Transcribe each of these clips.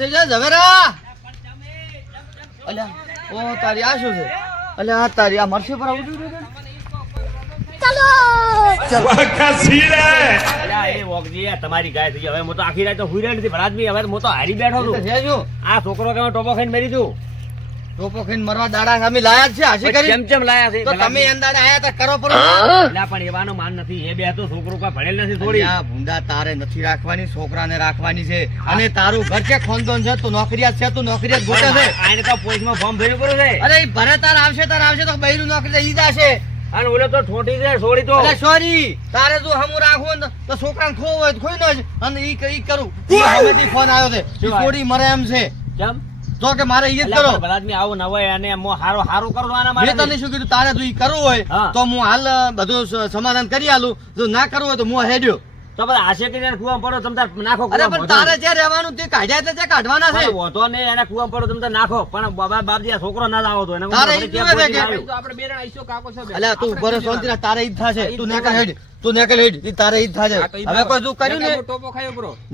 થઈ જાય ઝવેરા! અલ્યા ઓ તારી આ શું છે? અલ્યા આ તારી આ મરસી પર આવું છું અલ્યા, એ વોકજી, આ તમારી ગાય થઈ હવે હું તો આખી રાત તો હુઈ રહી નથી. બી હવે હું તો હારી બેઠો છું. છે આ છોકરો કે ટોપો ખાઈને મેરી છું ટોપો ખાઈને મરવા દાડા સામે લાયા છે આશી કરી? કેમ કેમ લાયા છે? તો તમે એન દાડે આયા તા કરો પર અલ્યા, પણ એવાનો માન નથી. એ બે તો છોકરો કોઈ ભણેલ નથી થોડી. અલ્યા, ભૂંડા તારે નથી રાખવાની છોકરાને રાખવાની છે. અને તારું ઘર છે ખોનદોન છે? તું નોકરિયાત છે તું નોકરિયાત ગોતે છે. આને તો પોલીસમાં ફોર્મ ભર્યું પડ્યું છે. અરે ભરે તાર આવશે તાર આવશે તો બૈરું નોકરી ઈ જાશે. અને ઓલો તો ઠોટી છે છોડી તો. અરે સોરી તારે જો હમું રાખવું ને તો છોકરાને ખોવું હોય ખોઈ નો અને ઈ કરું. ફોન આવ્યો છે. છોડી મરે એમ છે. કેમ? તો કે મારે ઈ જ કરો. બધા આવું ન હોય અને મો હારો હારો કરવાના મેં તને શું કીધું? તારે જો ઈ કરવું હોય તો હું હાલ બધું સમાધાન કરી આલું. જો ના કરવું હોય તો હું હેડ્યો. તો બધા આશે કે કુવામાં પડો તમતા નાખો અરે પણ તારે જે રહેવાનું તે કાઢ્યા તે જે કાઢવાના છે. વધો ને એને કુવામાં પડો તમતા નાખો. પણ બાબા બાપજી આ છોકરો ના લાવો આવો તો એને તારે ઈ કે આપણે બેરણ આઈશો કાકો આવ્યું. અલ્યા તું બરો શાંતિ તારે ઈ જ થાશે. તું નેકલ હેડ. તું નેકલ હેડ. ઈ તારે ઈ થાજે. હવે કોઈ તું કર્યું ને?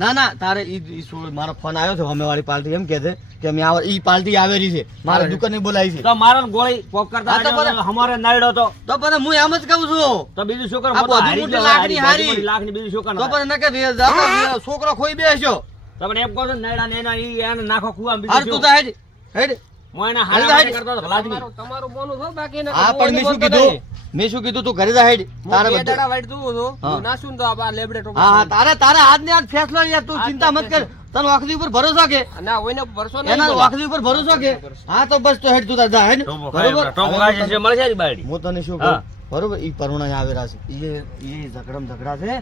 ના ના તારે ઈ મારો ફોન આવ્યો છે અમે વાળી પાર્ટી એમ કે છે કે અમે આવ ઈ પાર્ટી આવેલી છે. મારા દુકાને બોલાવી છે. તો મારો ગોળી પોપ કરતા તો અમારે નાયડો તો. તો પણ હું એમ જ કહું છું. તો બીજું શું કરું? આ બધું મોટી લાખની હારી. લાખની બીજું શું તો પણ નકે છોકરો ખોઈ બેસ્યો. તમે એમ કહો છો ને નાયડા ને એના ઈ એને નાખો કુવા બીજું બીજું તું તો હેડ. હેડ. હું કરતો તો હારા તમારું માટે છો બાકી ના આ પણ મેં શું કીધું? મેં શું કીધું તું? ઘરે જા હેડ. તારે બધું હા. હા હા તારે તારે આજ ને આજ ફેસલો યાર તું ચિંતા મત કર. તને વાખદી ઉપર ભરોસો કે? એના વાખદી ઉપર ભરોસો કે? હા તો બસ તો હેડ તું તાર જા હેડ. બરોબર? ટોપો ખાય છે, મળશે જ બાયડી. હું તને શું. કહું? બરોબર? ઈ પરુણા આવેલા છે. ઈ ઈ ઝઘડમ ઝઘડા છે.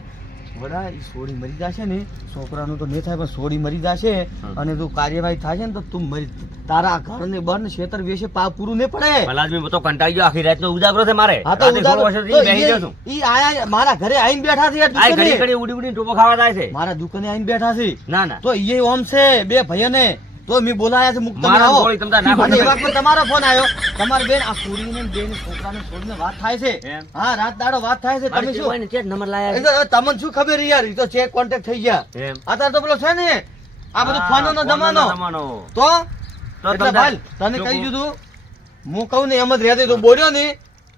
વડા સોડી મરી જશે ને છોકરાનું તો નહીં થાય પણ સોડી મરી જશે અને તું કાર્યવાહી થશે ને તો તું મરી તારા ઘર ને બર ને ખેતર વેશે પાપ પૂરું નહીં પડે. પણ લાજમી, તો કંટાળી ગયો, આખી રાતનો ઉજાગરો છે મારે. હા તો ઉજાગરો. સોળ ઈ- આયા મારા ઘરે આઈને બેઠા છે આ ઘડી ઘડી ઉડી ઉડી ટોપો ખાવા જાય છે. મારા દુકાને આઈને બેઠા છે. ના ના. તો ઈ ઓમ છે બે ભાઈઓને. તો મેં બોલાયા છે મુક્ત મારા ગોળી તમ ના અને એવા પર તમારો ફોન આવ્યો. તમારી બેન આ પૂરી ને બેન છોકરાને છોડીને વાત થાય છે. હા રાત દાડો વાત થાય છે. તમે શું? ને નંબર લાયા એ તમને શું ખબર યાર? તો ચેક કોન્ટેક્ટ થઈ ગયા. એમ. અત્યારે તો પેલો છે ને આ બધું ફોન ફોનનો જમાનો. જમાનો. તો? તો એટલે ભાઈ તને કહી દીધું હું કહું ને એમ જ રહેતી તું બોલ્યો ને.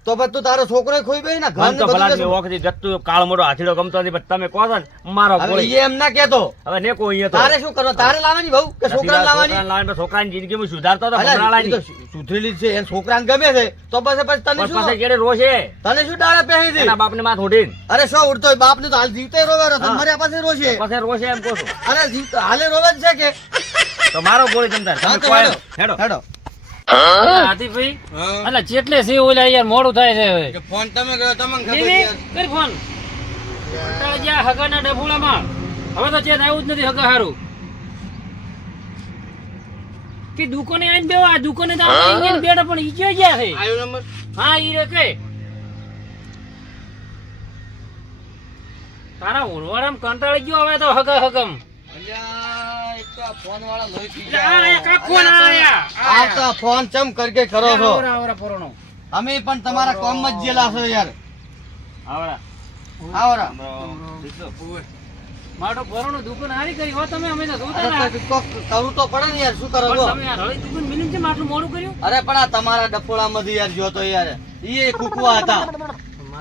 તો પછી તું તારો છોકરો ખોઈ બે ને ઘર તો ભલા. મેં વખતે કાળ મોટો હાથીડો ગમતો નથી પણ તમે કહો છો ને મારો ગોળી. એમ ના કેતો હવે ને કોઈ અહીંયા તારે શું કરવાનું તારે લાવવાની બહુ કે નથી છોકરાને લાવવાની. લાવવાની છોકરાને જિંદગીમાં સુધારતો. તો સુ- સુધરેલી છે એ છોકરાને ગમે છે તો પછી પછી તને શું પાસે કેડે રોશે તને શું ડાળે પહેરી દી એના બાપને માથ ઉડીન અરે શું ઉડતો બાપ ને તો હાલ જીવતે રોવે રો હા. મારી પાસે રોશે પાસે રોશે એમ કહો છું. અરે હાલે રોવે છે કે તો મારો ગોળી જમતા તમે હેડો. હેડો. હેડો હાથીભાઈ અલા ચેટલે છે ઓલા યાર મોડું થાય છે હવે. ફોન તમે કરો તમને ખબર કર ફોન. કંટાળી ગયા હગાના ડફોડામાં હવે તો ચેત આવું જ નથી હગા હારું. કે દુકાને આવીને બેવા આ દુકાને તો આપણે અહીંયા પણ ઈ ક્યાં ગયા છે? આયો નંબર? હા ઈ રે કે. તારા ઉણવાડામાં કંટાળી ગયો હવે તો હગા હગમ. અલ્યા, તમારા કોમ જ હારી કરી હો તમે અમે તો તો પડે ને યાર શું કરો છો આટલું મોડું કર્યું અરે પણ આ તમારા ડફોળામાંથી યાર જો તો યાર. ઈ કુકવા હતા.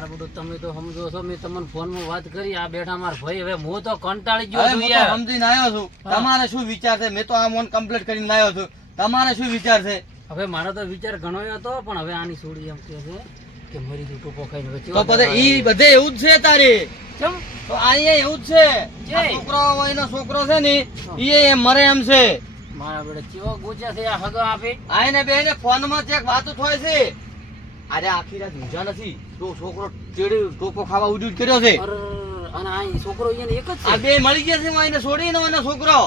મારા બધું તમે તો સમજો છો. મેં તમને ફોનમાં વાત કરી આ બેઠા મારા ભાઈ. હવે હું તો કંટાળી ગયો છું યાર. સમજીને આવ્યો છું. તમારે શું વિચાર છે? મેં તો આ મોન કમ્પ્લીટ કરીને આવ્યો છું. તમારે શું વિચાર છે? હવે મારો તો વિચાર ઘણો હતો પણ હવે આની છોડી એમ કે છે કે મરી તું ટોપો ખાઈને. તો બધે ઈ બધે એવું જ છે તારે? કેમ? તો અહીંયા એવું જ છે. છોકરો એનો છોકરો છે ને ઈ એ મરે એમ છે. મારા બેડે ચેવા ગોચ્યા છે આ હગો આપે? આઈને બેને ફોનમાં ચેક વાતો થાય છે. અરે આખી રાત ઊંઝા નથી. તો છોકરો ચેડે ટોપો ખાવા ઉડી કર્યો છે. અને આ છોકરો અહીંયા એક જ આ બે મળી ગયા છે હું એને છોડીને એનો છોકરો.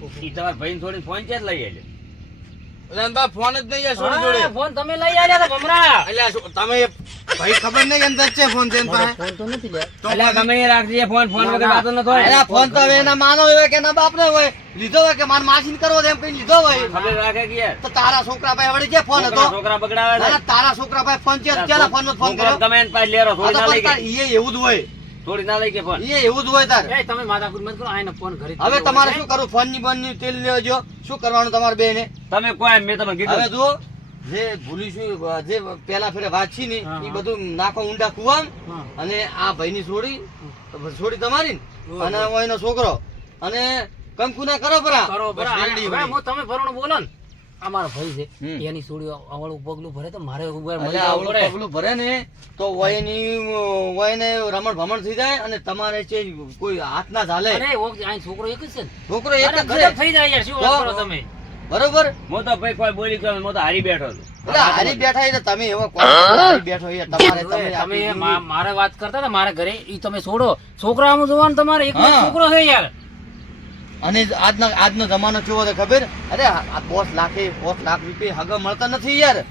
તમારા ભાઈને છોડીને ફોન ક્યાં લઈ લઈ આલ્યો? ફોન જ નહીં હા, ફોન તમે લઈ આવ્યા હતા ભમરા. તમે ભાઈ ખબર નહીં એમ છે ફોન છે પાસે? ફોન તો નથી લે. અલ્યા, ગમે રાખજે, ફોન ફોન વગર વાતો ન થાય. અરે ફોન તો હવે એના માનો હોય કે એના બાપ નો હોય. લીધો હોય કે માર માસીને કરવો એમ કઈ લીધો હોય. ખબર રાખે કે. તો તારા છોકરા ભાઈ વળી જે ફોન હતો? છોકરા બગડાવે છે. તારા છોકરા ભાઈ ફોન છે ક્યારે ફોન નો ફોન કર્યો? એને પાસે લેરો, થોડી ના લઈ ગઈ. ઈએ એવું જ હોય. તોડી ના લઈ કે પણ. એ એવું જ હોય તારે. એ તમે માથાકૂટ મત કરો આને ફોન કરી હવે તમારે શું કરું ફોનની બંધની તેલ લેજો શું કરવાનું તમારે બેને? તમે કોઈ મેં તમને હવે કીધું જુઓ જે ભૂલીશું જે પેલા ફેરે વાત છે ને એ બધું નાખો ઊંડા કુવામ અને આ ભાઈ ની છોડી છોડી તમારી ને. અને એનો છોકરો. અને કંકુ ના કરો પરા. કરો હવે વળી. હું તમે ભરણું બોલો ને. આ મારો ભાઈ છે. એની સોડી અવળું પગલું ભરે તો મારે પડે. પગલું ભરે ને તો વયની વયને રમણ ભમણ થઈ જાય અને તમારે છે કોઈ હાથ ના ચાલે અરે આ છોકરો એક જ છે છોકરો એક જ ગજબ છે. થઈ જાય યાર શું વાત કરો તમે? બરોબર? મોતો તો ભાઈ કોઈ બોલી ગયો મોતો હારી બેઠો છું. હારી બેઠા તો તમે એવો બેઠો તમારે તમે તમે મારે વાત કરતા ને મારા ઘરે ઈ તમે છોડો. છોકરા આમ જોવાનું તમારે એક છોકરો છે યાર. અને આજનો આજનો જમાનો કેવો છે ખબર? અરે આ બોસ લાખે બોસ લાખ રૂપિયા હગા મળતા નથી યાર.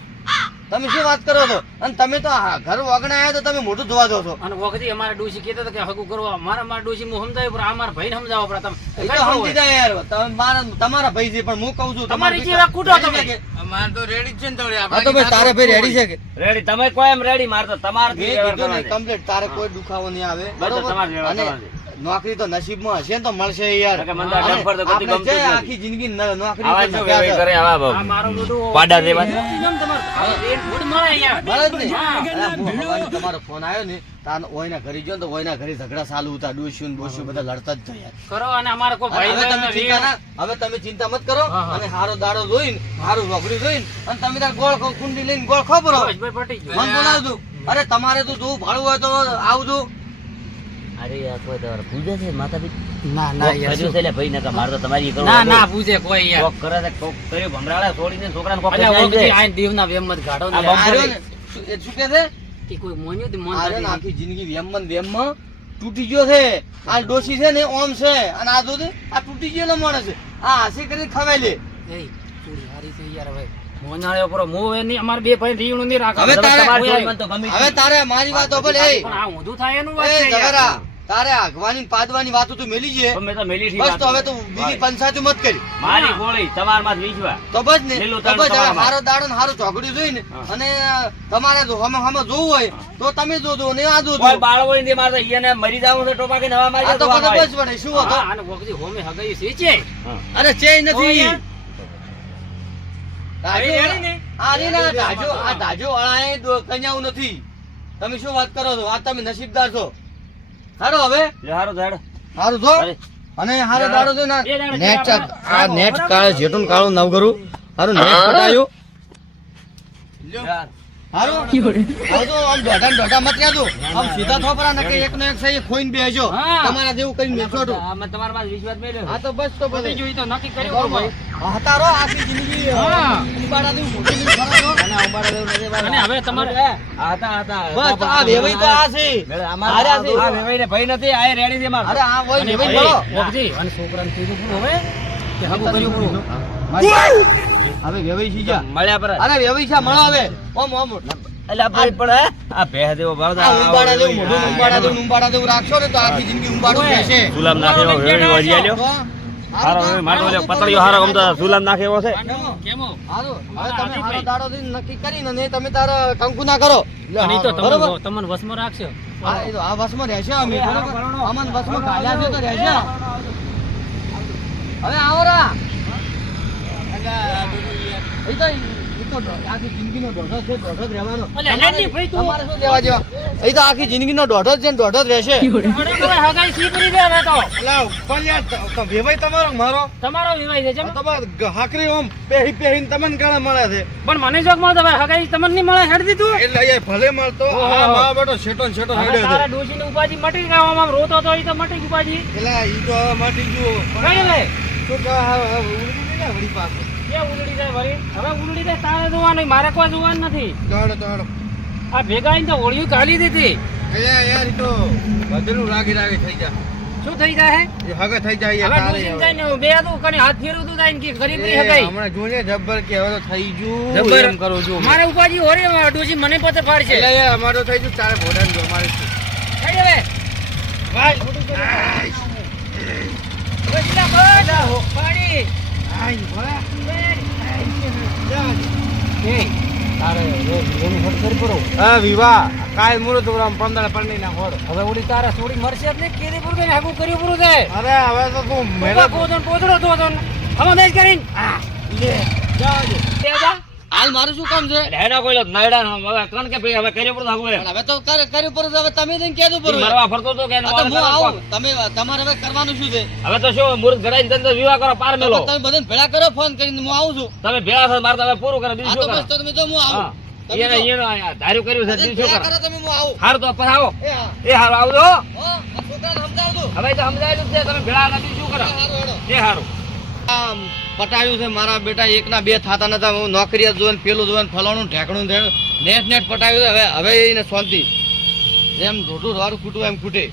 તમે શું વાત કરો છો? અને તમે તો ઘર વગણે આવ્યા તો તમે મોઢું ધોવા દો છો. અને વખતે અમારે ડોસી કહેતા હતા કે હગું કરવા. મારા મારા ડોસી હું સમજાવ્યું પણ આ મારા ભાઈને સમજાવો પણ તમે. તો સમજી જાય યાર. તમે મારા તમારા ભાઈ છે પણ હું કહું છું તમારી તમારે જેવા કૂટો તમે. કે- અમારે તો રેડી જ છે ને તવડે આપણે તો ભાઈ તારે ભાઈ રેડી છે કે? રેડી તમે કોઈ એમ રેડી મારતો તમારે મેં કમ્પ્લીટ તારે કોઈ દુખાવો નહીં આવે. બરોબર? અને તમારે. નોકરી તો નસીબમાં હશે ને તો મળશે યાર. આખી જિંદગી નોકરી આવા પર જો નખ્યા વેવાઈ છે. કરે? આવા આ બહુ. મારો બધું પાડા દેવા. કેમ તમારે. ફોન આવ્યો ને તાર ઓયના ઘરે ગયો તો ઓયના ઘરે ઝઘડા ચાલુ હતા. ડોસ્યું ને બોસ્યું બધા લડતા જ થયા. કરો અને અમારે કોઈ ભાઈ હવે તમે ચિંતા ના હવે તમે ચિંતા મત કરો. અને હારો દાડો જોઈને હારું નોકરી જોઈને અને તમે તાર ગોળ કુંડી લઈને ગોળ ખબરો મન બોલાવજો. અરે તમારે તો જોવું ભાડું હોય તો આવજો અરે આ કોઈ તમારે પૂજા છે માતા પિતા ના ના યાર કર્યું છે ભાઈ નકર મારે તો તમારી કરવું ના ના પૂછે કોઈ યાર. કોક કરે કોક કર્યું ભમરાળા છોડીને છોકરાને કોક કરી જાય. આઈને દેવના વેમત ગાઢો ને આ યાર. આ ને, એ શું કે છે? એ કોઈ મોન્યું તે મોન આ રહ્યો ને નથી. આખી જિંદગી વેમમાં ને વેમમાં તૂટી ગયો છે. આ ડોસી છે ને ઓમ છે. અને આ જો આ તૂટી ગયેલો માણસ. આ હાસી કરીને ખવાય લે. એ હારી છે યાર હવે. મોનાળે પર મો એ નહીં અમારે બે ભાઈ રીણું નહીં રાખે હવે તારે- તમારી જોડે મને તો ગમી જ હવે તારે મારી વાત ભલે એ. પણ આ ઊંધું થાય એનું વાત છે યાર. તારે આગવાની પાદવાની વાતો તું મેલી છે. મેં તો મેલીથી બસ તો હવે. તું બીજી પંચાયત મત કરી. મારી ગોળી તમારમાં વીજવા. તો બસ ને તો બસ હારો દાડો ને હારો ચોકડી જોઈ ને અને તમારે હમે હમે જોવું હોય તો તમે જોજો ને આ જોજો. કોઈ બાળ હોય ને મારે ઈયાને મરી જાવું છે ટોપા કે નવા મારી તો બસ પડે શું હતો? આને અને હોમે હગઈ છે છે. અરે છે નથી. દાજો ને? આ દાજો વાળા એ કન્યાઓ નથી. તમે શું વાત કરો છો? આ તમે નસીબદાર છો. હારો હવે. લે હારું ધાડ. હારું છો અને હારો દાડો છે ને. નેટ આ નેટ કાળ જેટલું કાળું નવ કરું. હારું નેટ પટાયું. યાર. હારું? હવે આમ દોઢા દોઢા મત રહેજો આમ સીધા થોપરા નકે એક નો. એક સહી ખોઈને બેસજો તમારા જેવું કરીને તો. વિશ્વાસ. હા તો બસ તો બધી બધે તો નક્કી કર્યું ભાઈ. હતારો આખી જિંદગી. હા. ઉંબાડા જેવું મોટી લઈને ફરો અને આ ઉંબાડા નથી અને હવે તમારે આ. બસ વેવાઈ તો આ છે. અમારે હાર્યા છે. આ વેવાઈને ભય નથી આ રેડી છે મારે. અરે આ હોય વેવાઈ ભાઈ, ભરો. અને છોકરાને કીધું હવે કે હગું કર્યું પૂરું હવે વેવાઈ જા. મળ્યા પર અરે વેવાઈ મળો હવે. ઓમ ઓમ. એટલે ભાઈ પણ આ ભેહ જેવો ભાવ આ ઉંબાડા જેવું મોઢું ઉંબાડા જેવું ઉંબાડા જેવું રાખશો ને તો આખી જિંદગી ઉંબાડું રહેશે. સુલામ નાખે એવો વેવાઈ વળી આલ્યો. હારો મારો ઓલો પતળિયો હારો ગમતો સુલામ નાખે એવો છે. કેમો? હારું. હવે તમે હારો દાડો થી નક્કી કરીને ને તમે તારા કંકુ ના કરો. અને તો તમને તમને વશમાં રાખશો. હા, એ તો આ વસમાં રહેશે અમે બરોબર? અમન વસમાં કાઢ્યા છે તો રહેશે. હવે આવો રા. એ તો આખી જિંદગીનો દોઢો છે દોઢો રહેવાનો. અલ્યા, હેડની ભાઈ તું. તમારે શું લેવા જેવા? એ તો આખી જિંદગીનો દોઢો છે ને દોઢો જ રહેશે. હવે તમારો મારો? તમારો વિવાહ છે તમારે હાકરી ઓમ પેહી પેહીને તમને ગળા મળે છે. પણ મને જોક તમે ભાઈ હગાઈ તમને નહીં મળે હેડ દીધું. એટલે ભલે મળતો મારો બેટો શેટો ને શેટો હવે તારા છે ઉપાજી મટી આમ રોતો તો ઈ તો મટી ઉપાજી. એટલે ઈ તો મટી માટી ગયું. કઈ લે? શું કહે ઉડી ગઈ ને પાસે કે ઉલડી જાય વળી? હવે ઉલડી જાય તારે જોવાનું મારે કોઈ જોવાનું નથી. દોડો દોડો આ ભેગા તો હોળીઓ કાઢી દીધી. અહીંયા યાર તો બધેલું રાગી રાગી થઈ જાય શું થઈ જાય એ હગે થઈ જાય હવે યાર તારે ડોશીને હવે. જાય ને બે હાથું કને હાથ ફેરવું તું જાય કે ગરીબની હગાઈ હમણાં જોઈએ જબ્બર કે હવે તો થઈ ગયું જબ્બર. એમ કરું છું મારે ઉપાજી હોરે ડોશી મને પતે ફાડશે એટલે અમારે થઈ ગયું તારે ભોડાને જો થઈ હવે ભાઈ બચલા બસ પાડી આઈ ભોળા. એ તારે રોજ એનું હટ હા વિવાહ. કાલ મુહૂર્ત ઉરામ પંદર પંડી ના હોડ હવે ઓલી તારા થોડી મરશે જ નહીં. પૂરું થાય ને કર્યું પૂરું થાય અરે હવે તો તું મેલા મહેનત કોદન તો તો હવે મેચ કરીને. હા. લે જાઓ જો. હાલ મારું શું કામ છે? હેડા કોઈ નયડા હવે કણ કે ભાઈ હવે કર્યો પડતો હાગું હવે તો કર્યું પર હવે તમે જઈને કહેતું પર મરવા ફરતો તો કે હું આવું. તમે તમારે હવે કરવાનું શું છે? હવે તો શું મુહૂર્ત ઘડાઈને તને વિવાહ કરો પાર મેલો. તમે બધાને ભેળા કરો ફોન કરીને હું આવું છું. તમે ભેળા થો મારે તો પૂરું કરે બીજું શું કરે? તો તમે જો હું આવું. તમે એને એનો ધાર્યું કર્યું છે બધાને બીજું શું ભેળા કરે? કરો તમે હું આવું. હારું તો પછી આવો. એ હા. આવજો હો, આ છોકરાને સમજાવજો. હવે તો સમજાયેલું છે તમે ભેળા નથી શું કરો? એ હારું હેડો. એ હારું. આમ પટાયું છે મારા બેટા એકના બે થાતા નતા હું નોકરી જોઈને પેલું જોઈને ફલાણું ઢેકણું ઢેકણું નેટ નેટ પટાયું છે હવે હવે એને શાંતિ. જેમ ઢોઢું સારું કૂટવું એમ કૂટે